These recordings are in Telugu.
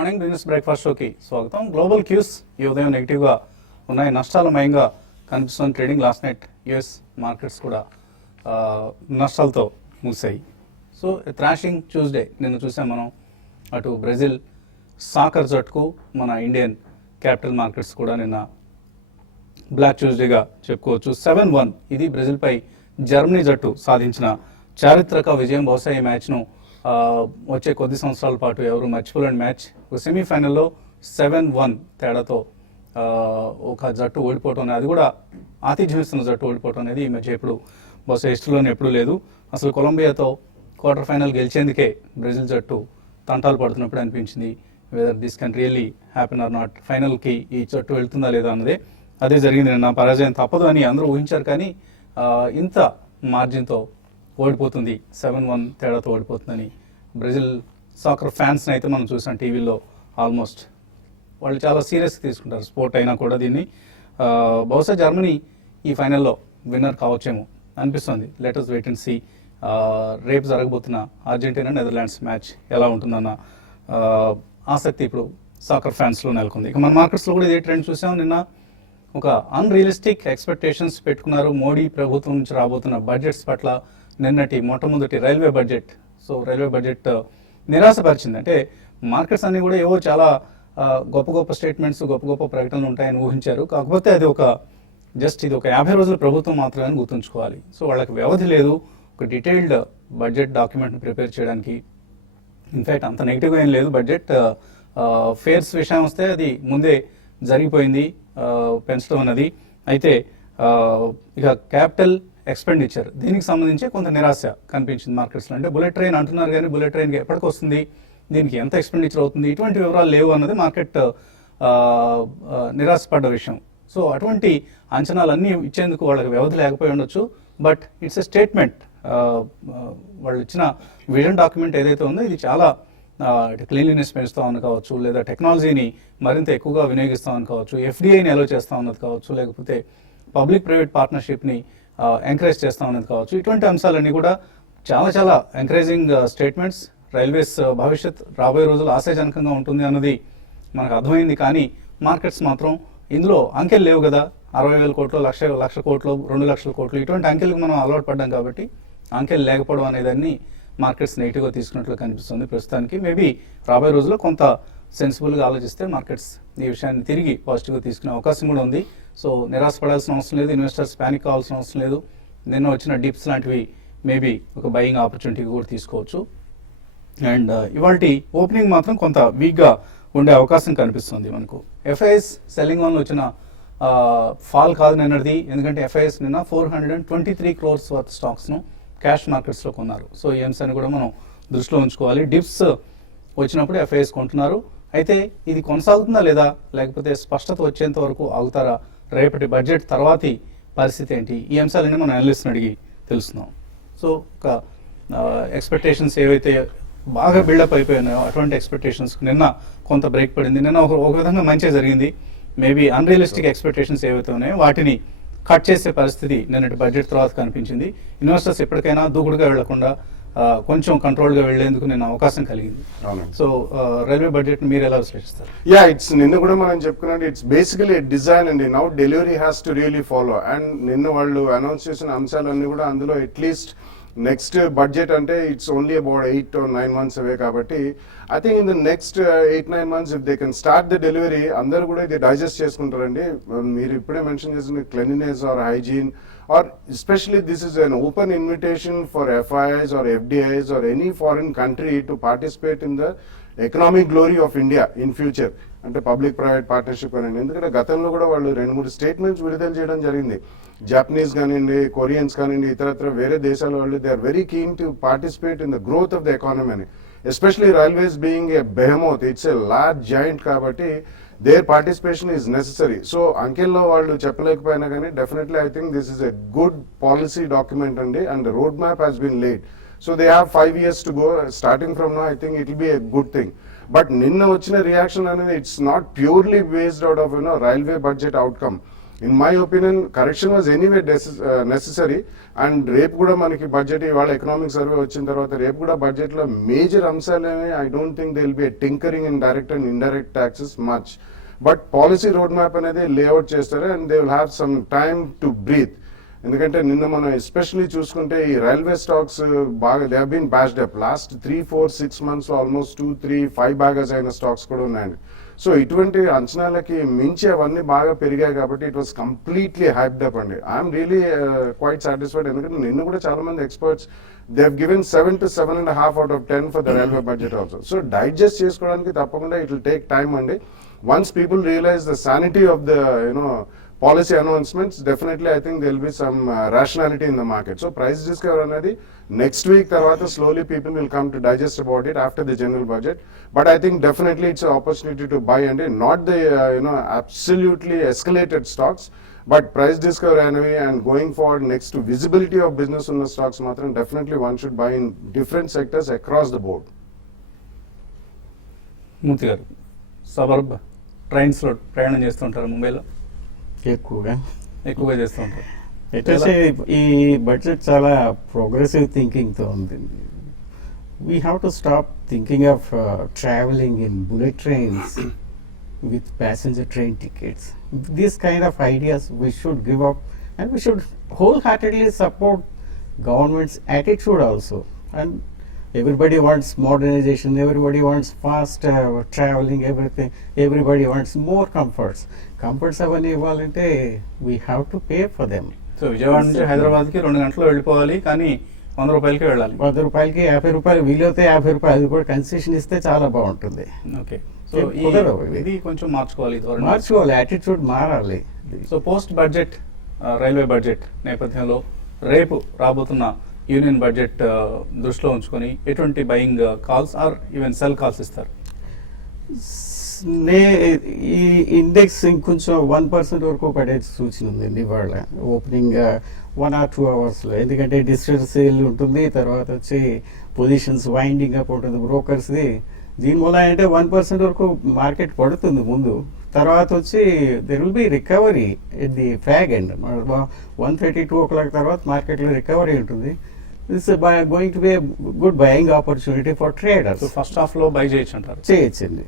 మార్నింగ్ బిజినెస్ బ్రేక్ఫాస్ట్ షోకి స్వాగతం. గ్లోబల్ క్యూస్ ఈ ఉదయం నెగిటివ్గా ఉన్నాయి, నష్టాలమయంగా కనిపిస్తున్న trading. Last night US markets కూడా నష్టాలతో మూసాయి. సో థ్రాషింగ్ ట్యూస్డే నిన్న చూసాం మనం. అటు బ్రెజిల్ సాకర్ జట్టుకు మన ఇండియన్ క్యాపిటల్ మార్కెట్స్ కూడా నిన్న బ్లాక్ ట్యూస్డేగా చెప్పుకోవచ్చు. 7-1 ఇది బ్రెజిల్పై జర్మనీ జట్టు సాధించిన చారిత్రక విజయం. బహుశా ఈ మ్యాచ్ను వచ్చే కొద్ది సంవత్సరాల పాటు ఎవరు మర్చిపోలేని మ్యాచ్. ఒక సెమీఫైనల్లో 7-1 తేడాతో ఒక జట్టు ఓడిపోవటం అనేది, అది కూడా ఆతిథ్యం ఇస్తున్న జట్టు ఓడిపోవటం అనేది ఈ మధ్య ఎప్పుడు బహుశా హిస్టరీలోనే ఎప్పుడూ లేదు. అసలు కొలంబియాతో క్వార్టర్ ఫైనల్ గెలిచేందుకే బ్రెజిల్ జట్టు తంటాలు పడుతున్నప్పుడు అనిపించింది whether this can really happen or not. ఫైనల్కి ఈ జట్టు వెళ్తుందా లేదా అన్నదే. అదే జరిగింది నిన్న. పరాజయం తప్పదు అని అందరూ ఊహించారు, కానీ ఇంత మార్జిన్తో ఓడిపోతుంది, 7-1 తేడాతో ఓడిపోతుందని బ్రెజిల్ సాకర్ ఫ్యాన్స్ని అయితే మనం చూసాం టీవీలో. ఆల్మోస్ట్ వాళ్ళు చాలా సీరియస్గా తీసుకుంటారు స్పోర్ట్ అయినా కూడా దీన్ని. బహుశా జర్మనీ ఈ ఫైనల్లో విన్నర్ కావచ్చేమో అనిపిస్తుంది. Let us wait and see. రేపు జరగబోతున్న అర్జెంటీనా నెదర్లాండ్స్ మ్యాచ్ ఎలా ఉంటుందన్న ఆసక్తి ఇప్పుడు సాకర్ ఫ్యాన్స్లో నెలకొంది. ఇక మన మార్కెట్స్లో కూడా ఇదే ట్రెండ్ చూసాం. నిన్న ఒక అన్రియలిస్టిక్ ఎక్స్పెక్టేషన్స్ పెట్టుకున్నారు మోడీ ప్రభుత్వం నుంచి రాబోతున్న బడ్జెట్స్ పట్ల. నిన్నటి మొట్టమొదటి railway budget, so railway budget నిరాశపరిచింది. అంటే మార్కెట్స్ అన్నీ కూడా ఏవో చాలా గొప్ప గొప్ప స్టేట్మెంట్స్, గొప్ప గొప్ప ప్రకటనలు ఉంటాయని ఊహించారు. కాకపోతే అది ఒక ఇది ఒక 50 రోజుల ప్రభుత్వం మాత్రమే అని గుర్తుంచుకోవాలి. సో వాళ్ళకి వ్యవధి లేదు ఒక డీటెయిల్డ్ బడ్జెట్ డాక్యుమెంట్ని ప్రిపేర్ చేయడానికి. ఇన్ఫ్యాక్ట్ అంత నెగిటివ్గా ఏం లేదు. బడ్జెట్ ఫేర్స్ విషయం వస్తే అది ముందే జరిగిపోయింది పెంచడం అన్నది. అయితే ఇక క్యాపిటల్ ఎక్స్పెండిచర్ దీనికి సంబంధించి కొంత నిరాశ కనిపించింది మార్కెట్స్లో. అంటే బుల్లెట్ ట్రైన్ అంటున్నారు, కానీ బుల్లెట్ ట్రైన్కి ఎప్పటికి వస్తుంది, దీనికి ఎంత ఎక్స్పెండిచర్ అవుతుంది, ఇటువంటి వివరాలు లేవు అన్నది మార్కెట్ నిరాశపడ్డ విషయం. సో అటువంటి అంచనాలన్నీ ఇచ్చేందుకు వాళ్ళకి వ్యవధి లేకపోయి ఉండొచ్చు. But it's a statement. వాళ్ళు ఇచ్చిన విజన్ డాక్యుమెంట్ ఏదైతే ఉందో ఇది చాలా క్లీన్లీనెస్ పెంచుతామని కావచ్చు, లేదా టెక్నాలజీని మరింత ఎక్కువగా వినియోగిస్తామని కావచ్చు, ఎఫ్డిఐని అలో చేస్తామన్నది కావచ్చు, లేకపోతే పబ్లిక్ ప్రైవేట్ పార్ట్నర్షిప్ని ఎంకరేజ్ చేస్తామన్నది కావచ్చు. ఇటువంటి అంశాలన్నీ కూడా చాలా చాలా ఎంకరేజింగ్ స్టేట్మెంట్స్. రైల్వేస్ భవిష్యత్ రాబోయే రోజులు ఆశాజనకంగా ఉంటుంది అన్నది మనకు అర్థమైంది. కానీ మార్కెట్స్ మాత్రం ఇందులో అంకెలు లేవు కదా. 60,000 కోట్లు, లక్ష కోట్లు, 2 లక్షల కోట్లు, ఇటువంటి అంకెలకు మనం అలవాటు పడ్డాం కాబట్టి అంకెలు లేకపోవడం అనేదాన్ని మార్కెట్స్ నెగిటివ్గా తీసుకున్నట్లు కనిపిస్తుంది ప్రస్తుతానికి. మేబీ రాబోయే రోజుల్లో కొంత సెన్సిబుల్గా ఆలోచిస్తే మార్కెట్స్ ఈ విషయాన్ని తిరిగి పాజిటివ్గా తీసుకునే అవకాశం కూడా ఉంది. సో నిరాశపడాల్సిన అవసరం లేదు, ఇన్వెస్టర్స్ ప్యానిక్ కావాల్సిన అవసరం లేదు. నిన్న వచ్చిన డిప్స్ లాంటివి మేబీ ఒక బయింగ్ ఆపర్చునిటీ కూడా తీసుకోవచ్చు. అండ్ ఇవాళ ఓపెనింగ్ మాత్రం కొంత వీక్గా ఉండే అవకాశం కనిపిస్తుంది మనకు. ఎఫ్ఐఎస్ సెల్లింగ్ వల్ల వచ్చిన ఫాల్ కాదు నిన్నది. ఎందుకంటే ఎఫ్ఐఎస్ నిన్న 423 crores వర్త్ స్టాక్స్ను క్యాష్ మార్కెట్స్లో కొన్నారు. సో ఈ అంశాన్ని కూడా మనం దృష్టిలో ఉంచుకోవాలి. డిప్స్ వచ్చినప్పుడు ఎఫ్ఐఎస్ కొంటున్నారు. అయితే ఇది కొనసాగుతుందా లేదా, లేకపోతే స్పష్టత వచ్చేంత వరకు ఆగుతారా, రేపటి బడ్జెట్ తర్వాతి పరిస్థితి ఏంటి, ఈ అంశాలన్నీ మనం అనలిస్ట్ని అడిగి తెలుస్తున్నాం. సో ఒక ఎక్స్పెక్టేషన్స్ ఏవైతే బాగా బిల్డప్ అయిపోయినాయో అటువంటి ఎక్స్పెక్టేషన్స్ నిన్న కొంత బ్రేక్ పడింది. నిన్న ఒక విధంగా మంచిగా జరిగింది. మేబీ అన్రియలిస్టిక్ ఎక్స్పెక్టేషన్స్ ఏవైతే ఉన్నాయో వాటిని కట్ చేసే పరిస్థితి నిన్నటి బడ్జెట్ తర్వాత కనిపించింది. ఇన్వెస్టర్స్ ఎప్పటికైనా దూకుడుగా వెళ్లకుండా కొంచెం కంట్రోల్గా వెళ్లేందుకు నేను అవకాశం కలిగింది. సో రైల్వే బడ్జెట్ మీరు ఎలా విశ్లేషిస్తారు? ఇట్స్ నిన్న కూడా మనం చెప్పుకున్నట్టు ఇట్స్ బేసికలీ డిజైన్ అండి. Now delivery has to really follow. And నిన్న వాళ్ళు అనౌన్స్ చేసిన అంశాలన్నీ కూడా అందులో అట్లీస్ట్ నెక్స్ట్ బడ్జెట్ అంటే it's only about 8 or 9 months అవే. కాబట్టి I think in the next 8-9 months if they can start the delivery అందరూ కూడా ఇది డైజెస్ట్ చేసుకుంటారండి. మీరు ఇప్పుడే మెన్షన్ చేసిన క్లెన్లీనెస్ ఆర్ హైజీన్ or especially this is an open invitation for FIIs or FDIs or any foreign country to participate in the economic glory of India in future. అంటే పబ్లిక్ ప్రైవేట్ పార్ట్నర్షిప్ అని. ఎందుకంటే గతంలో కూడా వాళ్ళు 2-3 స్టేట్మెంట్స్ విడుదల చేయడం జరిగింది. జాపనీస్ కానివ్వండి, కొరియన్స్ కానివ్వండి, ఇతరత్ర వేరే దేశాల వాళ్ళు they are very keen to participate in the growth of the economy అని. Especially railways being a behemoth, it's a large giant కాబట్టి their participation is necessary. So అంకెల్లో వాళ్ళు చెప్పలేకపోయినా కానీ definitely I think this is a good policy document అండి. And the road map has been laid. So they have 5 years to go. Starting from now I think it will be a good thing. But నిన్న వచ్చిన రియాక్షన్ అనేది it's not purely based out of railway budget outcome. In my opinion correction was anyway necessary. And రేపు కూడా మనకి బడ్జెట్ ఇవాళ ఎకనామిక్ సర్వే వచ్చిన తర్వాత రేపు కూడా బడ్జెట్లో మేజర్ అంశాలేమి I don't think they will be tinkering in direct and indirect taxes much. But policy road map అనేది లేఅవుట్ చేస్తారు and they will have some time to breathe. ఎందుకంటే నిన్న మనం ఎస్పెషలీ చూసుకుంటే ఈ రైల్వే స్టాక్స్ బాగా they have been batched up last 3-4-6 months almost 2-3-5 baggers అయిన స్టాక్స్ కూడా ఉన్నాయండి. సో ఇటువంటి అంచనాలకి మించి అవన్నీ బాగా పెరిగాయి కాబట్టి it was completely hyped up అండి. I'm really quite satisfied. ఎందుకంటే నిన్న కూడా చాలా మంది experts they have given 7 to 7.5 out of 10 for the railway budget also. So digest చేసుకోవడానికి తప్పకుండా ఇట్ విల్ టేక్ టైమ్ అండి. Once people realize the sanity of the policy announcements, definitely I think there will be some rationality in the market. So price discovery anadi next week tarvata slowly people will come to digest about it after the general budget. But I think definitely it's an opportunity to buy and not the absolutely escalated stocks, but price discovery anyway, and going forward next to visibility of business on the stocks matram definitely one should buy in different sectors across the board. మూర్తి గారు, సబర్బ్ ట్రైన్స్లో ప్రయాణం చేస్తుంటారు ముంబైలో? ఎక్కువగా చేస్తూ ఉంటారు. ఎట్లా ఈ బడ్జెట్ చాలా ప్రోగ్రెసివ్ థింకింగ్తో ఉంది. We have to stop thinking of travelling in bullet trains with passenger train tickets. These kind of ideas we should give up, and we should wholeheartedly support government's attitude also. And everybody wants modernization, everybody wants fast traveling, everything, everybody wants more comforts. Comforts అవన్నీ ఇవ్వాలంటే we have to pay for them. So Vijayawada నుంచి హైదరాబాద్కి 2 గంటల్లో వెళ్ళిపోవాలి, కానీ 100 రూపాయలకి వెళ్ళాలి. 100 రూపాయలకి 50 రూపాయలు, వీలైతే 50 రూపాయలు, అది కూడా కన్సెషన్ ఇస్తే చాలా బాగుంటుంది. ఓకే, సో ఇది కొంచెం మార్చుకోవాలి, యాటిట్యూడ్ మారాలి. So post budget railway budget నేపథ్యంలో రేపు రాబోతున్న యూనియన్ బడ్జెట్ దృష్టిలో ఉంచుకొని ఎటువంటి buying calls or even sell calls ఇస్తారు? ఈ ఇండెక్స్ ఇంకొంచెం 1% వరకు పడే సూచన ఉందండి ఇవాళ ఓపెనింగ్ 1 or 2 hours. ఎందుకంటే డిస్ట్రెస్ సేల్ ఉంటుంది, తర్వాత వచ్చి పొజిషన్స్ వైండింగ్ అప్ ఉంటుంది బ్రోకర్స్ది. దీనివల్ల అంటే 1% వరకు మార్కెట్ పడుతుంది ముందు, తర్వాత వచ్చి there will be recovery at the fag end. 1:32 o'clock తర్వాత మార్కెట్లో రికవరీ ఉంటుంది. This is going to be a good buying opportunity for traders. So first half లో బై చేయొచ్చు అంటారు? చేయొచ్చండి.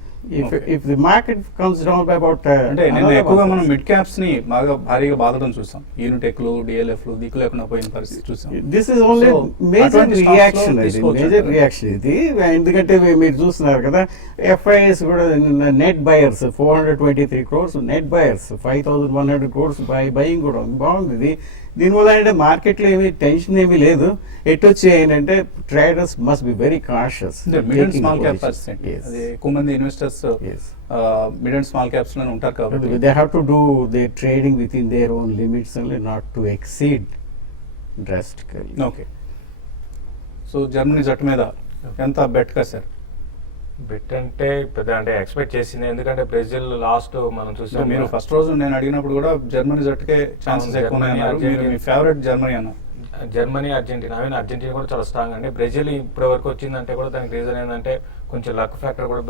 If the market comes down by about అంటే నిన్న ఎక్కువగా మనం మిడ్ క్యాప్స్ ని బాగా భారీగా బాధడం చూసాం. యూనిటెక్ లు, డిఎల్ఎఫ్ లు దిక్కు లేకుండా పోయిన పరిస్థితి చూసాం. This is only major reaction. Major reaction ఇది. ఎందుకంటే మీరు చూస్తున్నారు కదా, ఎఫ్ఐఎస్ కూడా net buyers 423 crores, net buyers 5100 crores buying కూడా బాగుంది. ఇది దీనివల్ల అంటే మార్కెట్లో ఏమి టెన్షన్ ఏమీ లేదు. ఎటు వచ్చి ఏంటంటే traders must be very cautious. Mid and small cap percent, అది ఎక్కువ మంది investors mid and small caps లో ఉంటారు కాబట్టి they have to do they trading with in their own limits and not to exceed drastically. Okay, so Germany జట్టు మీద ఎంత బెట్ కాసారు? బెట్ అంటే పెద్ద అంటే ఎక్స్పెక్ట్ చేసింది, ఎందుకంటే బ్రెజిల్ లాస్ట్ మనం చూసాం. మీరు ఫస్ట్ రోజు నేను అడిగినప్పుడు కూడా జర్మనీ జట్టుకే ఛాన్సెస్ ఎక్కువ ఉన్నాయన్నారు. మీ ఫేవరెట్ జర్మనీ అన్నారు. Germany, Argentina. అర్జెంటీనా కూడా చాలా స్ట్రాంగ్ అండి. బ్రెజిల్ ఇప్పటి వరకు వచ్చిందంటే కూడా దానికి రీజన్ ఏంటంటే కొంచెం లక్ ఫ్యాక్టర్ కూడా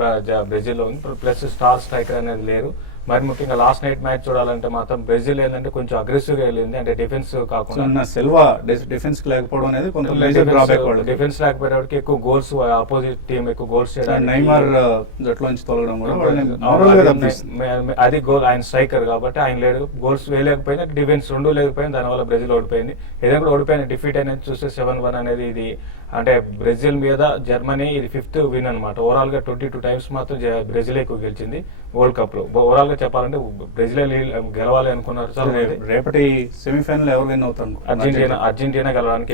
బ్రెజిల్లో ఉంది. ప్లస్ స్టార్ స్ట్రైకర్ అనేది లేరు. మరి ముఖ్యంగా లాస్ట్ నైట్ మ్యాచ్ చూడాలంటే మాత్రం బ్రెజిల్ ఏంటంటే కొంచెం అగ్రెసివ్ గా వెళ్ళింది, అంటే డిఫెన్స్ కాకుండా. సెల్వా డిఫెన్స్ లేకపోవడం అనేది కొంచెం డ్రాబ్యాక్. డిఫెన్స్ లేకపోయేవాడికి ఎక్కువ గోల్స్, ఆపోజిట్ టీమ్ ఎక్కువ గోల్స్ చేయడానికి, నైమార్ జట్లోంచి తొలగడం కూడా అది గోల్. ఆయన స్ట్రైకర్ కాబట్టి ఆయన లేడు, గోల్స్ వేయలేకపోయినా, డిఫెన్స్ 2 లేకపోయింది, దానివల్ల బ్రెజిల్ ఓడిపోయింది. ఏదైనా కూడా ఓడిపోయింది. డిఫీట్ అనేది చూస్తే 7-1 అనేది ఇది అంటే బ్రెజిల్ మీద జర్మనీ ఇది 5th విన్ అనమాట. ఓవరాల్ గా 22 times మాత్రం బ్రెజిల్ ఎక్కువ గెలిచింది వరల్డ్ కప్ లో. ఓవరాల్ గా చెప్పాలంటే బ్రెజిల్ గెలవాలి అనుకున్నారు. రేపటి సెమీఫైనల్ ఎవరు విన్ అవుతారు? అర్జెంటీనా గెలవడానికి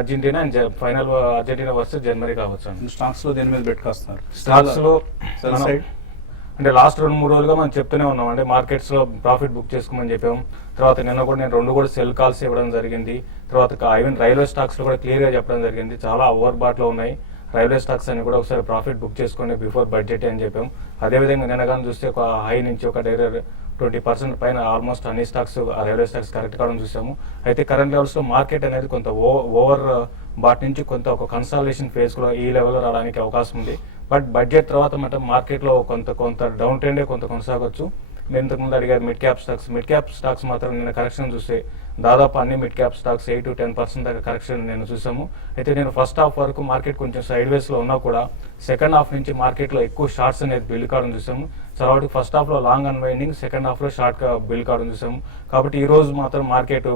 Argentina and final Argentina versus Germany కావచ్చు. స్టాక్స్ లో దేని మీద బెట్ కాస్తున్నారు? స్టాక్స్ లో అంటే లాస్ట్ 2-3 రోజులుగా మనం చెప్తూనే ఉన్నాం, అంటే మార్కెట్స్ లో ప్రాఫిట్ బుక్ చేసుకోమని చెప్పాము. తర్వాత నిన్న కూడా నేను 2 కూడా సెల్ కాల్స్ ఇవ్వడం జరిగింది. తర్వాత ఈవెన్ రైల్వే స్టాక్స్ లో కూడా క్లియర్ గా చెప్పడం జరిగింది, చాలా ఓవర్ బాట్ లో ఉన్నాయి రైల్వే స్టాక్స్ అని కూడా, ఒకసారి ప్రాఫిట్ బుక్ చేసుకోండి బిఫోర్ బడ్జెట్ అని చెప్పాం. అదేవిధంగా నిన్న కానీ చూస్తే ఒక హై నుంచి ఒక 20% పైన ఆల్మోస్ట్ అన్ని స్టాక్స్ రైల్వే స్టాక్స్ కరెక్ట్ కావడం చూసాము. అయితే కరెంట్ లెవెల్స్ లో మార్కెట్ అనేది కొంత ఓవర్ బాట్ నుంచి కొంత ఒక కన్సాలిడేషన్ ఫేజ్ కూడా ఈ లెవెల్లో రావడానికి అవకాశం ఉంది. బట్ బడ్జెట్ తర్వాత మార్కెట్ లో కొంత డౌన్ ట్రెండే కొంత కొనసాగొచ్చు. మీరు ఇంతకుముందు అడిగారు మిడ్ క్యాప్ స్టాక్స్ మాత్రం నిన్న కరెక్షన్ చూస్తే దాదాపు అన్ని మిడ్ క్యాప్ స్టాక్స్ 8 to 10% దాకా కరెక్షన్ నేను చూసాము. అయితే నేను ఫస్ట్ హాఫ్ వరకు మార్కెట్ కొంచెం సైడ్ వేస్ లో ఉన్నా కూడా సెకండ్ హాఫ్ నుంచి మార్కెట్ లో ఎక్కువ షార్ట్స్ అనేది బిల్డ్ కావడం చూసాము. చాలా ఫస్ట్ హాఫ్ లో లాంగ్ అన్వైండింగ్, సెకండ్ హాఫ్ లో షార్ట్ గా బిల్డ్ కావడం చూసాము. కాబట్టి ఈ రోజు మాత్రం మార్కెట్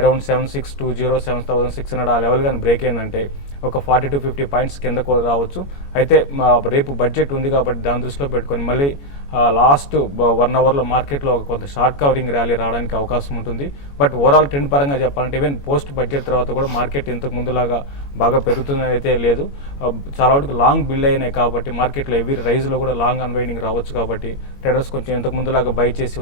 అరౌండ్ 7620 7600 ఆ లెవెల్ కానీ బ్రేక్ అయిందంటే ఒక 40 to 50 పాయింట్స్ కిందకు రావచ్చు. అయితే రేపు బడ్జెట్ ఉంది కాబట్టి దాని దృష్టిలో పెట్టుకొని మళ్ళీ లాస్ట్ 1 hour లో మార్కెట్లో కొంత షార్ట్ కవరింగ్ ర్యాలీ రావడానికి అవకాశం ఉంటుంది. బట్ ఓవరాల్ ట్రెండ్ పరంగా చెప్పాలంటే ఈవెన్ పోస్ట్ బడ్జెట్ తర్వాత కూడా మార్కెట్ ఇంతకు ముందులాగా బాగా పెరుగుతుందని అయితే లేదు. చాలా వరకు లాంగ్ బిల్డ్ అయినాయి కాబట్టి మార్కెట్లో హెవీ రైజ్లో కూడా లాంగ్ అన్వైండింగ్ రావచ్చు. కాబట్టి ట్రేడర్స్ కొంచెం ఇంతకు ముందులాగా బై చేసి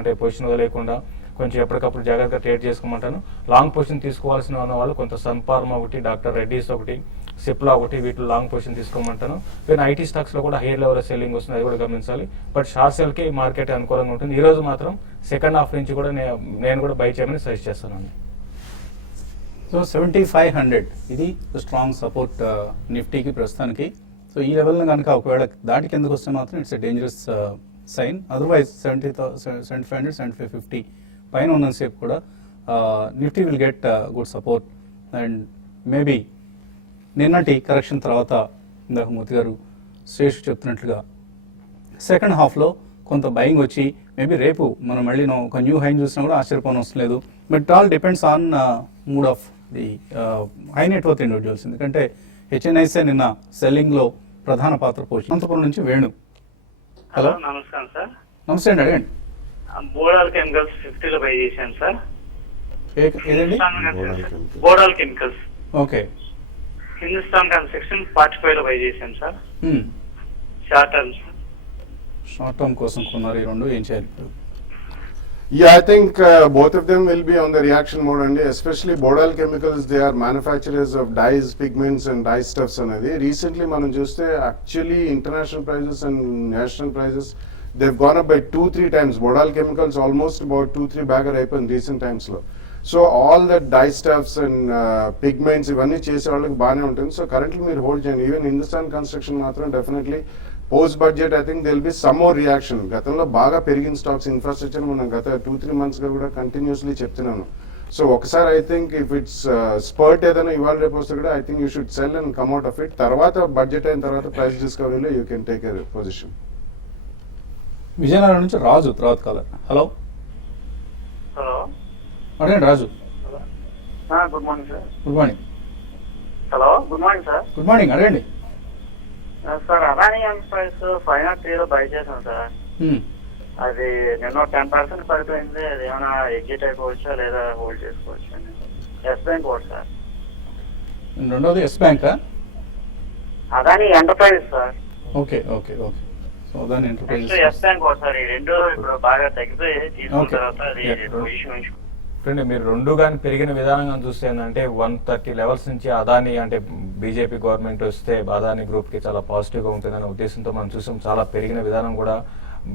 అంటే పొజిషన్ వదిలేకుండా కొంచెం ఎప్పటికప్పుడు జాగ్రత్తగా ట్రేడ్ చేసుకోమంటాను. లాంగ్ పొజిషన్ తీసుకోవాల్సిన ఉన్న వాళ్ళు కొంత సన్ ఫార్మా ఒకటి, డాక్టర్ రెడ్డీస్ ఒకటి, సిప్లా ఒకటి, వీటిలో లాంగ్ పొజిషన్ తీసుకోమంటాను. ఈవెన్ ఐటీ స్టాక్స్ లో కూడా హైయర్ లెవెల్ సెల్లింగ్ వస్తుంది, అది కూడా గమనించాలి. బట్ షార్ట్ సెల్ కి మార్కెట్ అనుకూలంగా ఉంటుంది. ఈ రోజు మాత్రం సెకండ్ హాఫ్ నుంచి కూడా నేను కూడా బై చేయమని సజెస్ట్ చేస్తానండి. సో 7500 ఇది స్ట్రాంగ్ సపోర్ట్ నిఫ్టీకి ప్రస్తుతానికి. సో ఈ లెవెల్ని కనుక ఒకవేళ దాటి కిందకు వస్తే మాత్రం it's a dangerous sign. Otherwise 7500 7550 పైన ఉన్నంతసేపు కూడా Nifty will get good support. And maybe నిన్నటి కరెక్షన్ తర్వాత ఇందాక మూర్తి గారు శేష్ చెప్తున్నట్లుగా సెకండ్ హాఫ్లో కొంత బయింగ్ వచ్చి మేబీ రేపు మనం మళ్ళీ ఒక న్యూ హైన్ చూసినా కూడా ఆశ్చర్యపోవడం లేదు. But all depends on mood of the high net worth individuals. ఎందుకంటే హెచ్ఎన్ఐసే నిన్న సెల్లింగ్లో ప్రధాన పాత్ర పోషించింది. అనంతపురం నుంచి వేణు. హలో, నమస్కారం సార్. నమస్తే అండి, అడగండి. బోడాల్ కెమికల్స్ 50 లో బై చేశాను సార్. ఏదండి? Bodal chemicals. Okay. Hindustan construction 45 లో బై చేశాను sir. Short term sir. Short term కోసం కొన్నారు ఈ రెండు, ఏం చేయాలి? Yeah, I think both of them will be on the reaction mode, and especially Bodal Chemicals, they are manufacturers of dyes, pigments and dye stuffs. Anadi recently మనం చూస్తే actually international prices and national prices they've gone up by 2-3 times. Bodal Chemicals almost about 2-3 bagger అయిపోయింది recent times లో. So all that dye stuffs and pigments ఇవన్నీ చేసే వాళ్ళకి బాగానే ఉంటుంది. సో కరెంట్లీ మీరు హోల్డ్ చేయండి. ఈవెన్ హిందుస్థాన్ కన్స్ట్రక్షన్ మాత్రం definitely post budget I think it'll be some more reaction. గతంలో బాగా పెరిగిన స్టాక్స్ ఇన్ఫ్రాస్ట్రక్చర్ మనం గత 2-3 months గా కూడా కంటిన్యూస్లీ చెప్తున్నాను. సో ఒకసారి I think if it's spurt ఏదైనా ఇవాళ రేపు వస్తే కూడా I think you should sell and come out of it. తర్వాత బడ్జెట్ అయిన తర్వాత ప్రైస్ డిస్కవరీలో you can take a position. Vizianagaram నుంచి రాజు తర్వాత కాలర్. హలో, హలో, అడగండి Raju. Good morning sir. Good morning. Hello, good morning sir. Good morning, అడగండి. సార్ అదానీ ఎంటర్ప్రైజ్ 503 లో బై చేశాను సార్. అది నిన్న 10% పడిపోయింది. అది ఏమైనా ఎగ్జిట్ అయిపోవచ్చా లేదా హోల్డ్ చేసుకోవచ్చా? ఎస్ బ్యాంక్ ఒకటి సార్. రెండోది ఎస్ బ్యాంకా? Adani enterprise sir. Okay okay okay. So దాని నెక్స్ట్ ఎంటర్ప్రైజెస్. ఎస్ బ్యాంక్ ఒకటి సార్. ఈ రెండు ఇప్పుడు బాగా తగ్గిపోయి తీసుకున్న Okay. తర్వాత అది Yeah. పొజిషన్ ఉంచుకో. ఫ్రెండ్, మీరు రెండు కానీ పెరిగిన విధానంగా చూస్తే ఏంటంటే 130 లెవెల్స్ నుంచి అదాని అంటే బీజేపీ గవర్నమెంట్ వస్తే అదాని గ్రూప్కి చాలా పాజిటివ్గా ఉంటుందనే ఉద్దేశంతో మనం చూసాం. చాలా పెరిగిన విధానం కూడా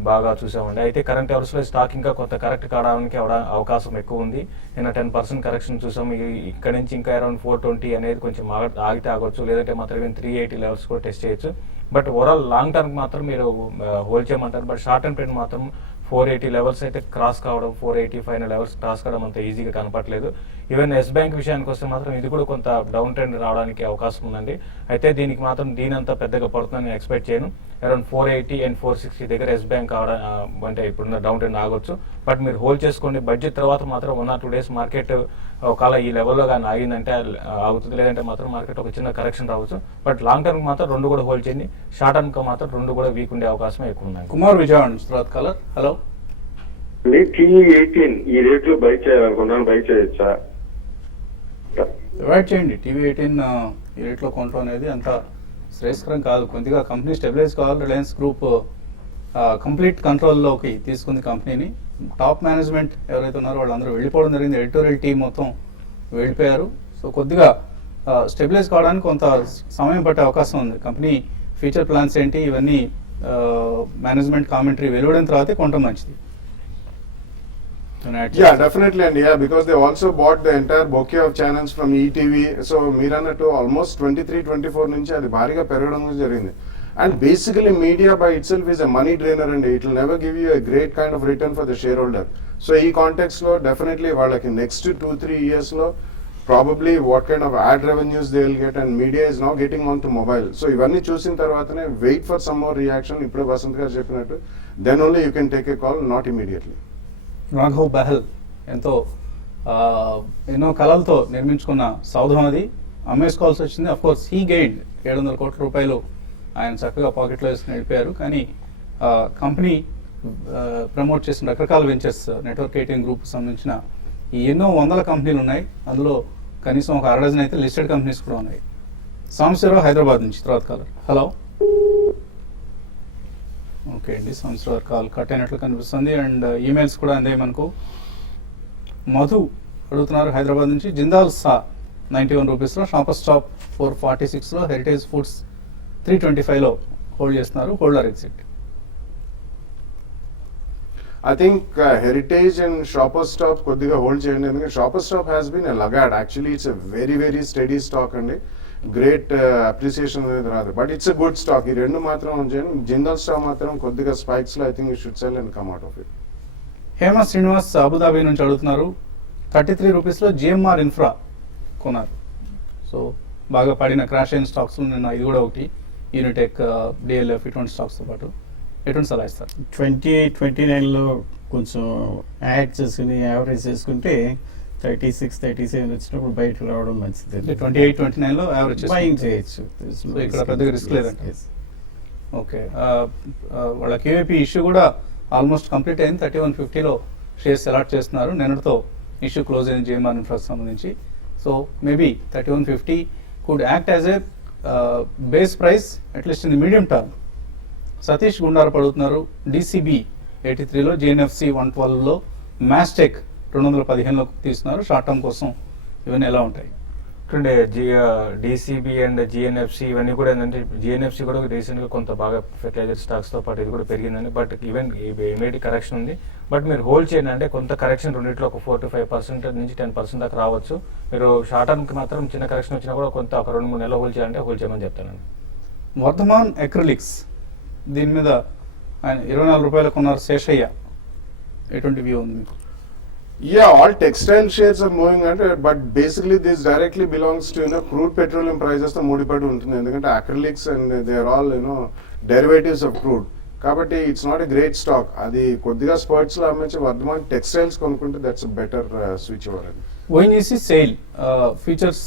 బాగా చూసామండి. అయితే కరెంట్ అవర్స్లో స్టాక్ ఇంకా కొంత కరెక్ట్ కావడానికి అవకాశం ఎక్కువ ఉంది. నిన్న 10% కరెక్షన్ చూసాం. ఇక్కడ నుంచి ఇంకా అరౌండ్ 420 అనేది కొంచెం ఆగితే ఆగొచ్చు, లేదంటే మాత్రం 380 లెవెల్స్ కూడా టెస్ట్ చేయొచ్చు. బట్ ఓవరాల్ లాంగ్ టర్మ్ మాత్రం మీరు హోల్డ్ చేయమంటారు. బట్ షార్ట్ టర్మ్ ట్రెండ్ మాత్రం 480 లెవెల్స్ అయితే క్రాస్ కావడం, 485 లెవెల్స్ క్రాస్ కావడం అంత ఈజీగా కనపట్లేదు. ఈవెన్ ఎస్ బ్యాంక్ విషయానికి వస్తే మాత్రం ఇది కూడా కొంత డౌన్ ట్రెండ్ రావడానికి అవకాశం ఉందండి. అయితే దీనికి మాత్రం దీనంతా పెద్దగా పడుతుందని ఎక్స్పెక్ట్ చేయను. అరౌండ్ 480 and 460 దగ్గర ఎస్ బ్యాంక్ అంటే ఇప్పుడున్న డౌన్ ట్రెండ్ ఆగొచ్చు. బట్ మీరు హోల్డ్ చేసుకోండి. బడ్జెట్ తర్వాత మాత్రం 1 or 2 days మార్కెట్ ఒకవేళ ఈ లెవెల్లో కానీ ఆగిందంటే ఆగుతుంది, లేదంటే మాత్రం మార్కెట్ ఒక చిన్న కరెక్షన్ రావచ్చు. బట్ లాంగ్ టర్మ్ మాత్రం రెండు కూడా హోల్డ్ చేయండి. షార్ట్ టర్మ్ మాత్రం రెండు కూడా వీక్ ఉండే అవకాశం ఎక్కువ ఉన్నాయి. కుమార్ విజయవాడ నుంచి తర్వాత కాలర్. హలో, T18 ఈ రేట్ లో బై చేయాలనుకున్నాను, బై చేయొచ్చా? అవాయిడ్ చేయండి. టీవీ 18 ఈ రేట్లో కొనడం అనేది అంత శ్రేయస్కరం కాదు. కొద్దిగా కంపెనీ స్టెబిలైజ్ కావాలి. రిలయన్స్ గ్రూప్ కంప్లీట్ కంట్రోల్లోకి తీసుకుంది కంపెనీని. టాప్ మేనేజ్మెంట్ ఎవరైతే ఉన్నారో వాళ్ళందరూ వెళ్ళిపోవడం జరిగింది. ఎడిటోరియల్ టీం మొత్తం వెళ్ళిపోయారు. సో కొద్దిగా స్టెబిలైజ్ కావడానికి కొంత సమయం పట్టే అవకాశం ఉంది. కంపెనీ ఫ్యూచర్ ప్లాన్స్ ఏంటి ఇవన్నీ మేనేజ్మెంట్ కామెంటరీ వెలువడిన తర్వాతే కొనడం మంచిది. Yeah, definitely, and yeah, because they also bought the entire bouquet of channels from ETV. So మీరన్నట్టు ఆల్మోస్ట్ 23-24 నుంచి అది భారీగా పెరగడం జరిగింది. And basically media by itself is a money drainer and it will never give you a great kind of return for the shareholder. So ఈ context లో definitely వాళ్ళకి next 2-3 years లో probably what kind of ad revenues they will get, and media is now getting on to mobile. So ఇవన్నీ చూసిన తర్వాతనే wait for some more reaction, ఇప్పుడు వసంత్ గారు చెప్పినట్టు, then only you can take a call, not immediately. Raghav Behl ఎంతో ఎన్నో కళలతో నిర్మించుకున్న సౌధం అది అమ్మేసుకోవాల్సి వచ్చింది. అఫ్ కోర్స్ హీ గెయిన్ 700 కోట్ల రూపాయలు ఆయన చక్కగా పాకెట్లో వేసుకుని నడిపారు. కానీ కంపెనీ ప్రమోట్ చేసిన రకరకాల వెంచర్స్, నెట్వర్క్ 18 గ్రూప్ సంబంధించిన ఈ ఎన్నో వందల కంపెనీలు ఉన్నాయి. అందులో కనీసం ఒక 6 డజన్ అయితే లిస్టెడ్ కంపెనీస్ కూడా ఉన్నాయి. సాంబశివరావు హైదరాబాద్ నుంచి తర్వాత కాలర్. హలో. ఓకే అండి, సంవత్సరాల కాల్ కట్ అయినట్లు కనిపిస్తుంది. అండ్ ఈమెయిల్స్ కూడా అందే మనకు. మధు అడుగుతున్నారు హైదరాబాద్ నుంచి. జిందాల్ సా 91 రూపీస్లో, షాపర్ స్టాప్ 446లో, హెరిటేజ్ ఫుడ్స్ 325లో హోల్డ్ చేస్తున్నారు. Hold or exit. I think Heritage and Shoppers Stop కొద్దిగా హోల్డ్ చేయండి, ఎందుకంటే Shoppers Stop has been a laggard. Actually it's a very very steady stock అండి. గ్రేట్ అప్రిసియేషన్ అనేది రాదు, but it's a good stock. ఈ రెండు మాత్రం ఉంచండి. జిందాల్ స్టాక్ మాత్రం కొద్దిగా స్పైక్స్ లో I think you should sell and come out of it. Hema Srinivas Abu Dhabi నుంచి అడుగుతున్నారు. 33 రూపీస్లో జిఎంఆర్ ఇన్ఫ్రా కొన్నారు. సో బాగా పడిన క్రాష్ అయిన స్టాక్స్ నిన్న ఇది కూడా ఒకటి, యూనిటెక్, డిఎల్ఎఫ్ ఇటువంటి స్టాక్స్తో పాటు ఎటువంటి సలహా ఇస్తారు? 28-29లో కొంచెం యాడ్ చేసుకుని యావరేజ్ చేసుకుంటే 36-37 వచ్చినప్పుడు బయట రావడం మంచిది. 28-29లో యావరేజ్ బయింగ్ చేయొచ్చు. So ఇక్కడ పెద్దగా రిస్క్ లేదంట. ఓకే, వాళ్ళ క్యూఏపీ ఇష్యూ కూడా ఆల్మోస్ట్ కంప్లీట్ అయింది. 3150లో షేర్స్ అలాట్ చేస్తున్నారు. నిన్నటితో ఇష్యూ క్లోజ్ అయింది జిఎంఆర్ ఇన్ఫ్రాస్ సంబంధించి. So maybe 3150 could act as a base price at least in the medium term. Satish గుండారు పడుతున్నారు. డిసిబి 83లో, జిఎన్ఎఫ్సి 112లో, మ్యాస్టెక్ 215లో తీస్తున్నారు. షార్ట్ టర్మ్ కోసం ఇవన్నీ ఎలా ఉంటాయి? అంటే డిసిబి అండ్ జిఎన్ఎఫ్సి ఇవన్నీ కూడా ఏంటంటే, జిఎన్ఎఫ్సి కూడా రీసెంట్గా కొంత బాగా ఫెర్టిలైజర్ స్టాక్స్తో పాటు ఇది కూడా పెరిగిందండి. బట్ ఈవెన్ ఇమీడియట్ కరెక్షన్ ఉంది. బట్ మీరు హోల్డ్ చేయండి, అంటే కొంత కరెక్షన్ రెండింటిలో ఒక 4-5% నుంచి 10% దాకా రావచ్చు. మీరు షార్ట్ టర్మ్కి మాత్రం చిన్న కరెక్షన్ వచ్చినా కూడా కొంత ఒక 2-3 నెలలు హోల్డ్ చేయాలంటే హోల్డ్ చేయమని చెప్తానండి. వర్ధమాన్ అక్రిలిక్స్, దీని మీద ఆయన 24 రూపాయలు కొన్నారు. శేషయ్య, ఎటువంటి వ్యూ ఉంది మీకు? Yeah, all textile shares are moving under, but basically this directly belongs to crude petroleum prices తో ముడిపడి ఉంటుంది. ఎందుకంటే acrylics and they are all derivatives of crude. కాబట్టి it's not a great stock. అది కొద్దిగా స్పర్ట్స్ లో అమ్మేసి వర్ధమాన్ టెక్స్టైల్స్ కొనుక్కుంటే దట్స్ బెటర్ స్విచ్ ఓవర్ అని. ఓఎన్జీసీ సేల్ ఫీచర్స్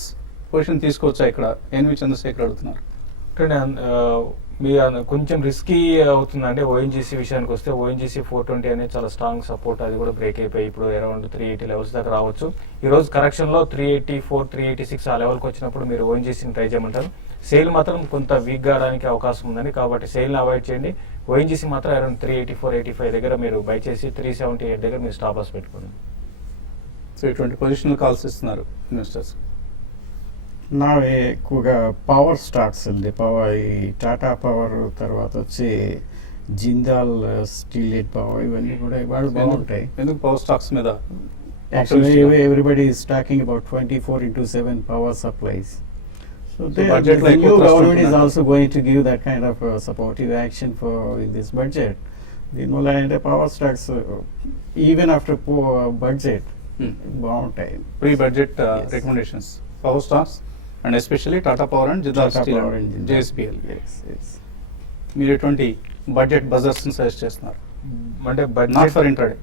పొజిషన్ తీసుకోవచ్చా ఇక్కడ? ఎన్వి చంద్రశేఖర్ అడుగుతున్నారు. మీ కొంచెం రిస్కీ అవుతుందంటే ఓఎన్జీసీ విషయానికి వస్తే, ఓఎన్జీసీ 420 అనేది చాలా స్ట్రాంగ్ సపోర్ట్, అది కూడా బ్రేక్ అయిపోయి ఇప్పుడు అరౌండ్ 380 లెవెల్స్ దాకా రావచ్చు. ఈ రోజు కరెక్షన్లో 384-386 ఆ లెవెల్కి వచ్చినప్పుడు మీరు ఓఎన్జీసీని ట్రై చేయమంటారు. సేల్ మాత్రం కొంత వీక్ కావడానికి అవకాశం ఉందండి, కాబట్టి సేల్ని అవాయిడ్ చేయండి. ఓఎన్జీసీ మాత్రం అరౌండ్ 384-85 దగ్గర మీరు బై చేసి 378 దగ్గర మీరు స్టాప్ లాస్ పెట్టుకోండి. సో ఇటువంటి పొజిషన్లు కాల్స్ ఇస్తున్నారు ఇన్వెస్టర్స్. నా ఎక్కువగా పవర్ స్టాక్స్ అండి. పవర్, ఈ టాటా పవర్, తర్వాత వచ్చి జిందాల్ స్టీల్ పవర్, ఇవన్నీ కూడా ఇవాళ బాగుంటాయి. ఎందుకు పవర్ స్టాక్స్ మీద? Actually, everybody is talking about 24/7 power supplies. So the budget like new trust government is untunnadu. also going to give that kind of supportive action for in this budget. The power stocks, even after budget, బాగుంటాయి. Pre budget Yes. Recommendations power stocks and especially Tata power and Jindal Tata steel Power and and Jindal. జేఎస్పీఎల్. Yes. మీరు ఎటువంటి బడ్జెట్ బజర్స్ సజెస్ట్ చేస్తున్నారు? అంటే not budget for intraday.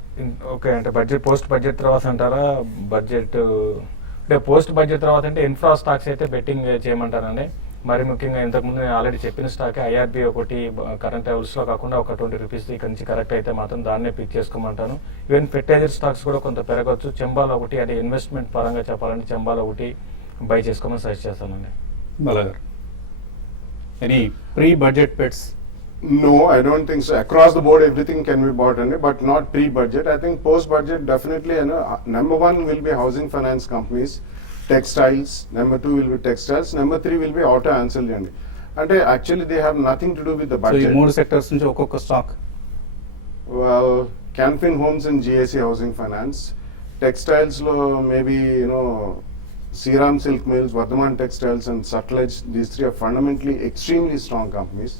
Okay, అంటే బడ్జెట్ పోస్ట్ బడ్జెట్ తర్వాత అంటారా? బడ్జెట్ అంటే పోస్ట్ బడ్జెట్ తర్వాత అంటే ఇన్ఫ్రా స్టాక్స్ అయితే బెట్టింగ్ చేయమంటారండి. మరి ముఖ్యంగా ఇంతకుముందు నేను ఆల్రెడీ చెప్పిన స్టాక్ ఐఆర్బీ ఒకటి కరెంట్ లెవెల్స్లో కాకుండా ఒక 20 రూపీస్ ఇక్కడ నుంచి కరెక్ట్ అయితే మాత్రం దాన్నే పిక్ చేసుకోమంటాను. ఈవెన్ ఫెర్టిలైజర్ స్టాక్స్ కూడా కొంత పెరగవచ్చు. చెంబాల్ ఒకటి, అది ఇన్వెస్ట్మెంట్ పరంగా చెప్పాలంటే చెంబాల్ ఒకటి బై చేసుకోమని సజెస్ట్ చేస్తానండి. బలగర్, any pre budget bets? No, I don't think so. Across the board, everything can be bought, but not pre-budget. I think post-budget, definitely, number one will be housing finance companies, textiles. Number two will be textiles. Number three will be auto ancillary. And actually, they have nothing to do with the so ఈ budget. 3 సెక్టర్స్ నుంచి ఒక్కొక్క stock. Well, Canfin Homes and GAC Housing Finance. Textiles, maybe, Seram Silk Mills, Vardhaman Textiles, and Sutlej. These three are fundamentally extremely strong companies.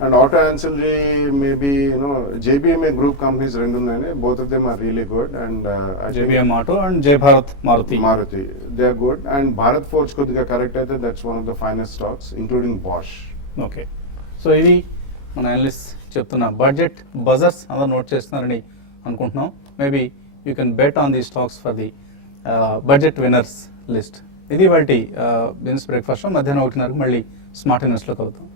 And auto ancillary, maybe, you know, JBMA group companies rendu unnayani, both of them are really good, and I think JBM auto and Jai Bharat Maruti. Maruti, they are good, and Bharat Forge కొద్దిగా కరెక్ట్ అయితే that's one of the finest stocks, including Bosch. Okay, so ఇది మన అనలిస్ట్ చెప్తున్న బడ్జెట్ బజర్స్ అందరూ నోట్ చేస్తున్నారని అనుకుంటున్నాం. Maybe you can bet on the stocks for the budget winners list. ఇది వాటి బిజినెస్ బ్రేక్ఫాస్ట్. మధ్యాహ్నం 1:30 మళ్ళీ స్మార్ట్ ఇన్వెస్ట్లో కలుద్దాం.